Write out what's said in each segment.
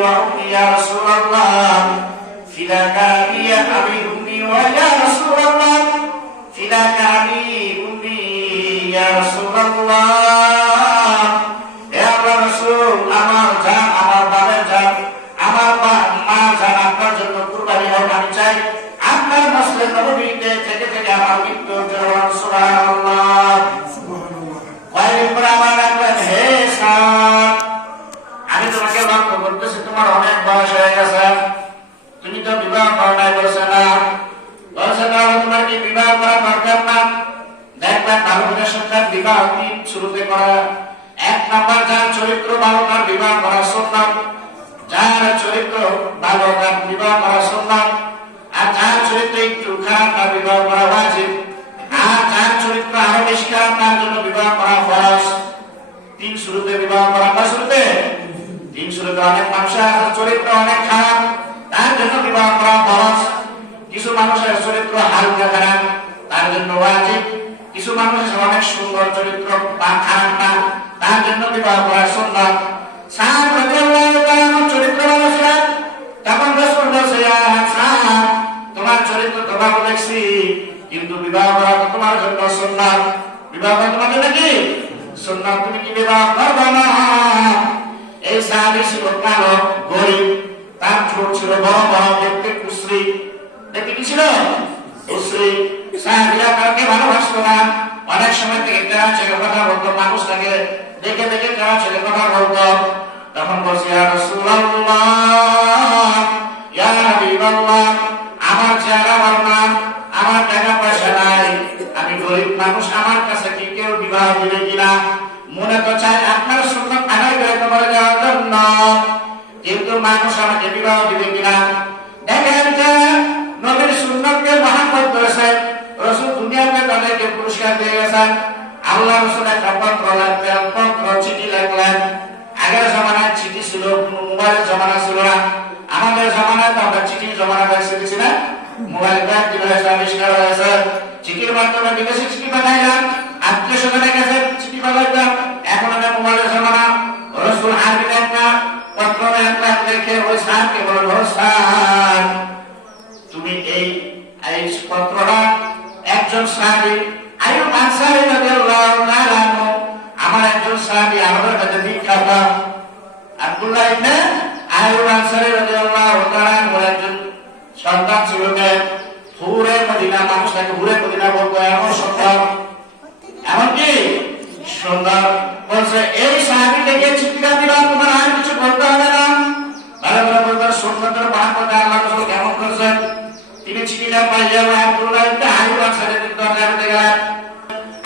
وأمي يا رسول الله فداك أبي أبي أمي ويا رسول الله فداك أبي أمي يا رسول الله يا رسول আমার জান আমার বাবার জান আমার মা জান আপনার জন্য কুরবানি হোক আমি চাই আপনার মসজিদ নববীতে থেকে থেকে আমার মৃত্যু সুবহানাল্লাহ কয়েকদিন পরে আমার রাখলেন হে সাদ আমি তোমাকে লক্ষ্য করতেছি তোমার অনেক বয়স হয়ে গেছে তুমি তো বিবাহ করো নাই বলছে না তোমার কি বিবাহ করা দরকার না দেখবেন ভালোবাসার সাথে বিবাহ কি শুরুতে করা এক নাম্বার যার চরিত্র ভালো তার বিবাহ করা সুন্নাত যার চরিত্র ভালো তার বিবাহ করা সুন্নাত আর যার চরিত্র একটু খারাপ তার বিবাহ করা ওয়াজিব আর যার চরিত্র আরো বেশি খারাপ তার জন্য বিবাহ করা ফরজ তিন শুরুতে বিবাহ করা বা শুরুতে তিন শুরুতে অনেক মানুষের চরিত্র অনেক খারাপ তার জন্য বিবাহ করা ফরজ কিছু মানুষের চরিত্র হালকা খারাপ তার জন্য ওয়াজিব কিছু মানুষের অনেক সুন্দর চরিত্র বা খারাপ না তার জন্য বিবাহ করা সুন্নাত সাদ রাদিয়াল্লাহু তাআলা চরিত্র ভালো ছিল তখন রাসূল বলেছে সাদ তোমার চরিত্র তো ভালো দেখছি কিন্তু বিবাহ করা তোমার জন্য সুন্নাত বিবাহ করা তোমার জন্য কি সুন্নাত তুমি কি বিবাহ করবে না এই সাহাবী ছিল কালো গরীব তার ঠোঁট ছিল বড় বড় দেখতে কুশ্রী দেখতে কি ছিল কুশ্রী সাহাবীরা কাউকে ভালোবাসতো না অনেক সময় থেকে তারা ছেলে কথা বলতো মানুষ তাকে দেখে দেখে তারা ছেলে কথা বলতো তখন বলছে ইয়া রাসূলুল্লাহ ইয়া হাবিবাল্লাহ আমার চেহারা ভালো না আমার টাকা পয়সা নাই আমি গরিব মানুষ আমার কাছে কি কেউ বিবাহ দিবে কিনা মনে তো চায় আপনার সুন্নাত আদায় করে তোমার দেওয়ার জন্য কিন্তু মানুষ আমাকে বিবাহ দিবে কিনা দেখেন যে নবীর সুন্নাতকে মহব্বত করেছেন রাসূল দুনিয়াতে তাদেরকে পুরস্কার দিয়ে গেছেন আল্লাহ রাসূল একটা পত্র লিখলেন পত্র চিঠি লিখলেন আগের জামানায় চিঠি ছিল মোবাইলের জামানা ছিল না আমাদের জামানায় তো আমরা চিঠির জামানা হয়েছে না মোবাইল ব্যাগ ডিভাইস আবিষ্কার হয়েছে চিঠির মাধ্যমে বিদেশি চিঠি পাঠাইলাম আত্মীয় স্বজনের কাছে চিঠি পাঠাইলাম এখন আমরা মোবাইলের জামানা রাসূল আরবি লেখা পত্র লিখে ওই সাহেবকে বলল স্যার তুমি এই পত্রটা একজন সাহাবী আইয়ুব আনসারী রাদিয়াল্লাহু তাআলা আনহু আমার একজন সাহাবী আমাদের কাছে বিখ্যাত আব্দুল্লাহ ইবনে আইয়ুব আনসারী রাদিয়াল্লাহু তাআলা আনহু একজন সন্তান ছিল হুরে মদিনা মানুষ তাকে হুরে মদিনা বলতো এমন সুন্দর এমন কি সুন্দর বলছে এই সাহাবীকে চিঠিটা দিলাম তোমার আর কিছু বলতে হবে না ভালো ভালো বলবার সুন্নতের মহব্বতে আল্লাহ রাসূল কেমন করেছেন তিনি চিঠিটা পাইয়া আব্দুল্লাহ ইবনে আইয়ুব আনসারীর দরবারে গেলেন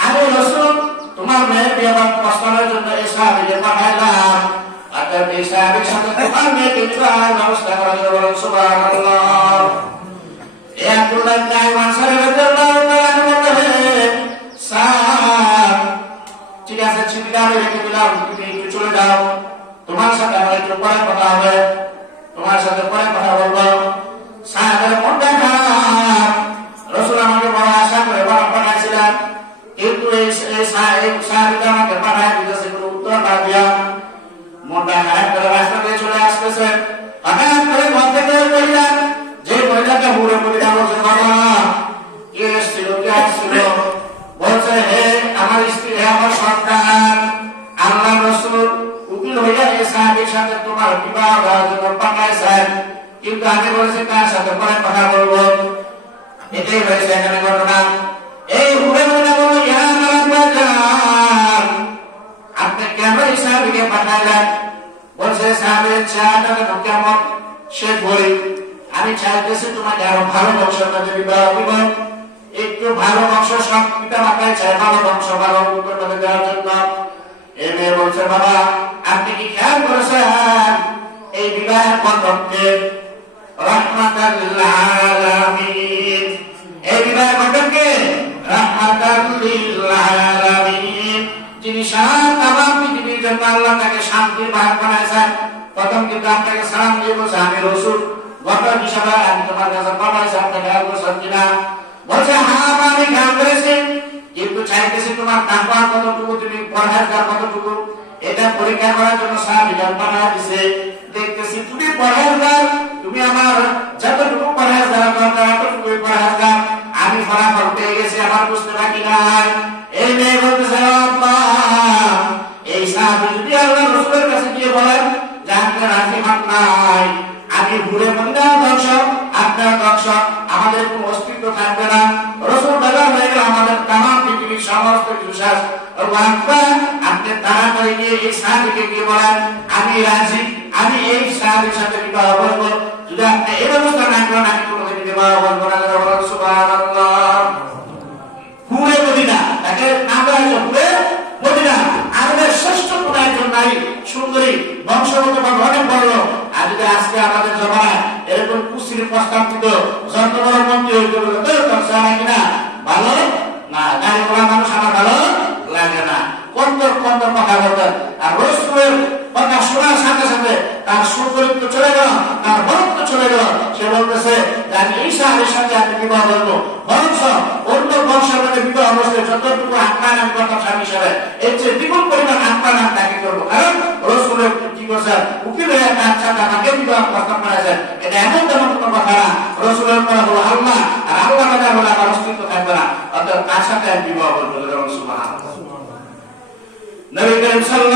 আবু রাসূল তোমার মেয়ের বিয়ে প্রস্তাবের জন্য এই সাহাবীকে পাঠাইলাম আর এই সাহাবীর সাথে তোমার মেয়েকে বিবাহের ব্যবস্থা করার জন্য বলেন সুবহানাল্লাহ এই আব্দুল্লাহ ইবনে আইয়ুব আনসারী রাদিয়াল্লাহু তাআলা বললেন স্যার ঠিক আছে চিঠিটা আমি রেখে দিলাম তুমি একটু চলে যাও তোমার সাথে আমার একটু পরে কথা হবে তোমার সাথে পরে কথা বলবো সাহাবের মনটা খারাপ রাসূল আমাকে বড় আশা করে বড় পাঠাইছিলেন কিন্তু এই সাহাবীটা আমাকে পাঠায় দিয়েছে কোনো উত্তর না দিয়া মনটা খারাপ করে রাস্তা দিয়ে চলে আসতেছে হঠাৎ করে ঘর থেকে বললেন যে মহিলাটা হুড়ে মদিনা বলছে বাবা কে এসেছিল কে আসছিল বলছে হে আমার স্ত্রী হে আমার সন্তান আল্লাহ রাসূল উকিল হইয়া এই সাহাবীর সাথে তোমার বিবাহ দেওয়ার জন্য পাঠাইছেন কিন্তু আমি বলেছি তার সাথে পরে কথা বলবো এটাই হয়েছে এখানে ঘটনা এই হুড়ে মদিনা বলল ইয়া আব্বাজান আপনি কেন এই সাহাবীকে পাঠাইলেন বলছে সাহাবীর চেহারাটা কেমন সে গরিব আমি চাইতেছি তোমাকে আরো ভালো বংশের মধ্যে বিবাহ দিব একটু ভালো বংশ সব পিতা মাতায় চাই ভালো বংশ ভালো উত্তর দেওয়ার জন্য এই মেয়ে বলছে বাবা আপনি কি খেয়াল করেছেন এই বিবাহের বন্ধনকে রাহমাতাল লিল আলামিন এই বিবাহের বন্ধনকে রাহমাতাল লিল আলামিন যিনি সারা তামাম পৃথিবীর জন্য আল্লাহ তাকে শান্তির ভাগ বানাইছেন প্রথম কিন্তু আপনাকে সালাম দিয়ে বলছে আমি রাসূল গত হিসাবে আমি তোমার কাছে পাঠাইছি আপনি খেয়াল করছেন কিনা বলছে হ্যাঁ আমি খেয়াল করেছি কিন্তু চাইতেছি তোমার তাকওয়া কতটুকু তুমি পরহেজগার কতটুকু এটা পরীক্ষা করার জন্য সাহাবীরা পাঠা দিয়েছে দেখতেছি তুমি পরহেজগার, তুমি আমার যতটুকু পরহেজগার দরকার ততটুকু পরহেজগার, আমি ফলাফল পেয়ে গেছি, আমার বুঝতে বাকি নাই। এই মেয়ে বলতেছে আল্লাহ, এই সাহাবী যদি আল্লাহ রাসূলের কাছে গিয়ে বলেন যে আপনার রাজি হক নাই, আমি ঘুরে মদিনা ধ্বংস, আপনার ধ্বংস, আমাদের কোনো অস্তিত্ব থাকবে না, রাসূল বেলা হয়ে গেল, আমাদের তাম পৃথিবীর সমস্ত কিছু শেষ। আপনি তাড়াতাড়ি গিয়ে এই সাহাবীকে গিয়ে বলেন আমি রাজি, আমি এই সাহাবীর সাথে বিবাহ করবো। যদি আপনি এই ব্যবস্থা না করেন আমি কোনোদিন বিবাহ করবো না। সুবহানাল্লাহ। ঘুরে মদিনা, তাকে না বলেছে ঘুরে মদিনা, আমাদের শ্রেষ্ঠ কোন একজন নারী, সুন্দরী, বংশগত বা অনেক বড়। আর যদি আজকে আমাদের জমানায় এরকম কুশির প্রস্তাব দিত, যত বড় মন্ত্রী হইতে বলতো কিনা ভালো না, গাড়ি ঘোড়া মানুষ আমার ভালো লাগে না, কন্তর কন্তর কথা বলতেন। আর রাসূলের কথা শোনার সাথে সাথে তার সুচরিত্র চলে গেল, তার বরত্ব চলে গেল। সে বলতেছে যে আমি এই সাহাবীর সাথে আমি বিবাহ করবো, বংশ অন্য বংশের মধ্যে বিবাহ বসলে যতটুকু আপ্যায়ন আমি করতাম স্বামী হিসাবে, এর চেয়ে দ্বিগুণ পরিমাণ আপ্যায়ন আমি তাকে করবো। কারণ রাসূলের কি করছেন, উকিল হয়ে তার সাথে আমাকে বিবাহ প্রস্তাব করেছেন। এটা এমন তেমন কোনো কথা না, রাসূলের পরে হলো আল্লাহ, আর আল্লাহ বাদে হলে আমার অস্তিত্ব থাকবে না, অর্থাৎ তার সাথে আমি বিবাহ করবো। সুবহানাল্লাহ। নবী করিম সাল্লাল্লাহু